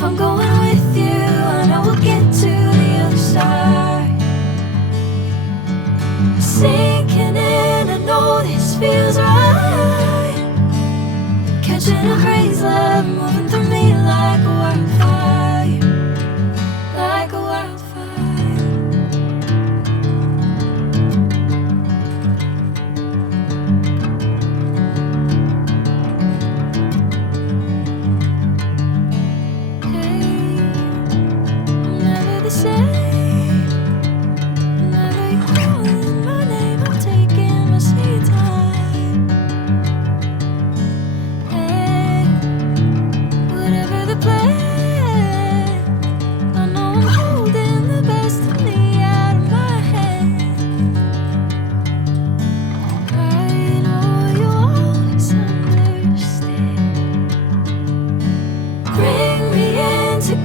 If I'm going with you, I know we'll get to the other side. Sinking in, I know this feels right. Catching a crazy love, moving through me like a wildfire, like a wildfire.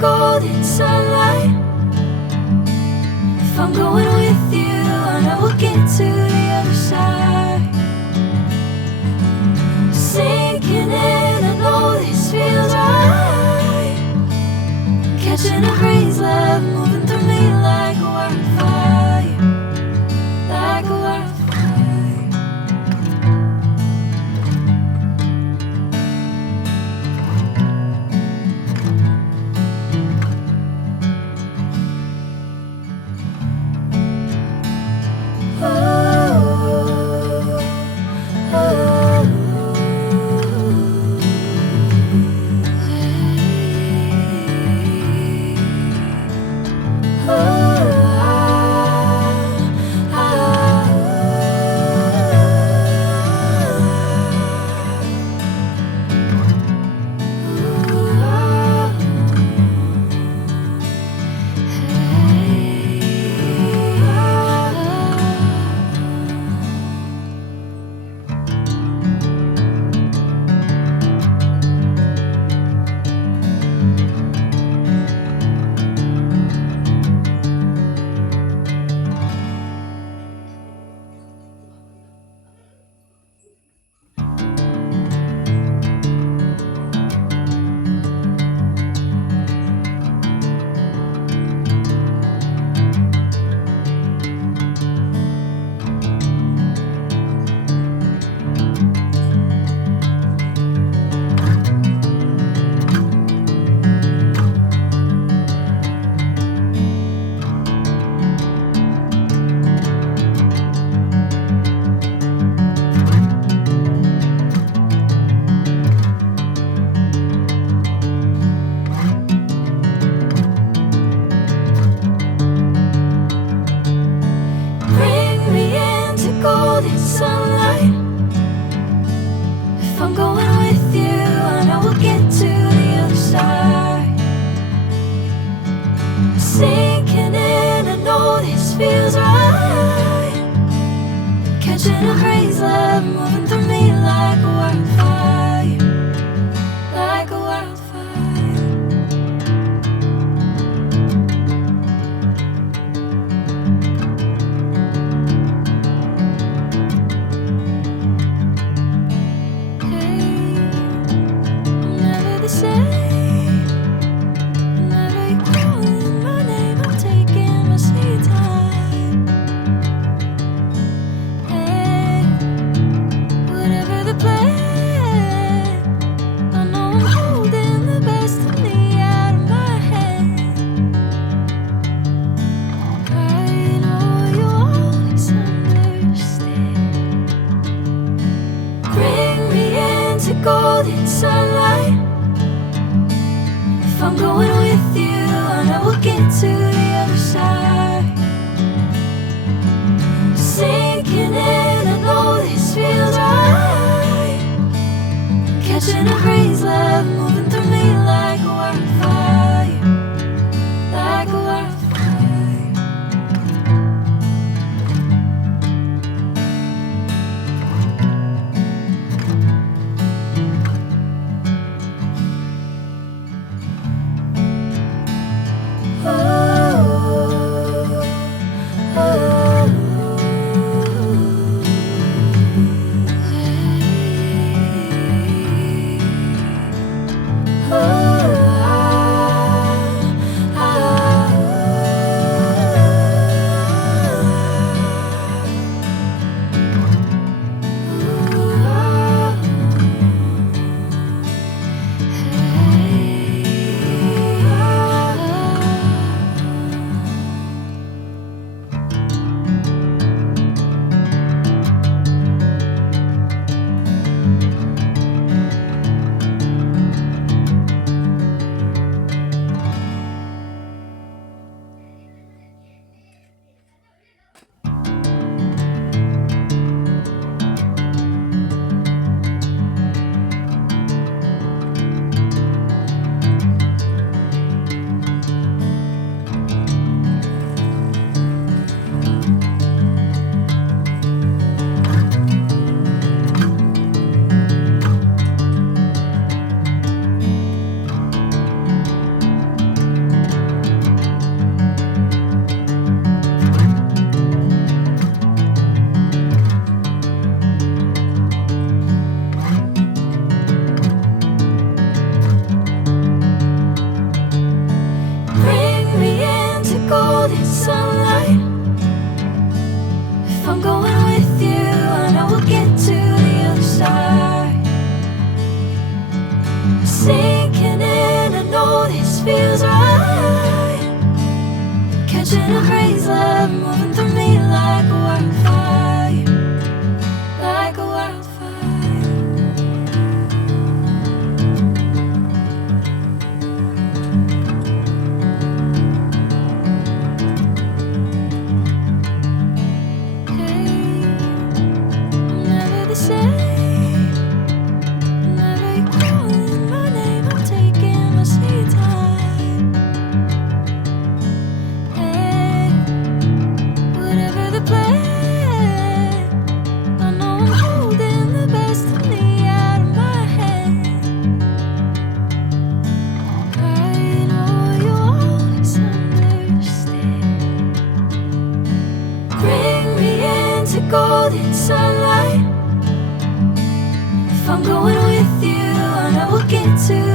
Golden sunlight. If I'm going with you, I know we'll get to the other side. Sinking in, I know this feels right. Catching a crazy love, moving through me like a wildfire, like a wildfire. Sinking in, I know this feels right. Catching a crazy love, moving through me like a wildfire, like a wildfire. Hey, I'm never the same. Golden sunlight. If I'm going with you, I know we'll get to the other side. Sinking in, I know this feels right. Catching a crazy love, moving through me like a wildfire, like a wildfire. sunlight. If I'm going with you, I know we'll get to the other side. Sinking in, I know this feels right. Catching a crazy love moving through me like a wildfire, like a wildfire. Hey, I'm never the same. Whenever you're calling my name, I'm taking my sweet time. Hey, whatever the plan, I know I'm holding the best of me out of my hand. I know you always understand. Bring me into golden sunlight. If I'm going with you, I know we'll get to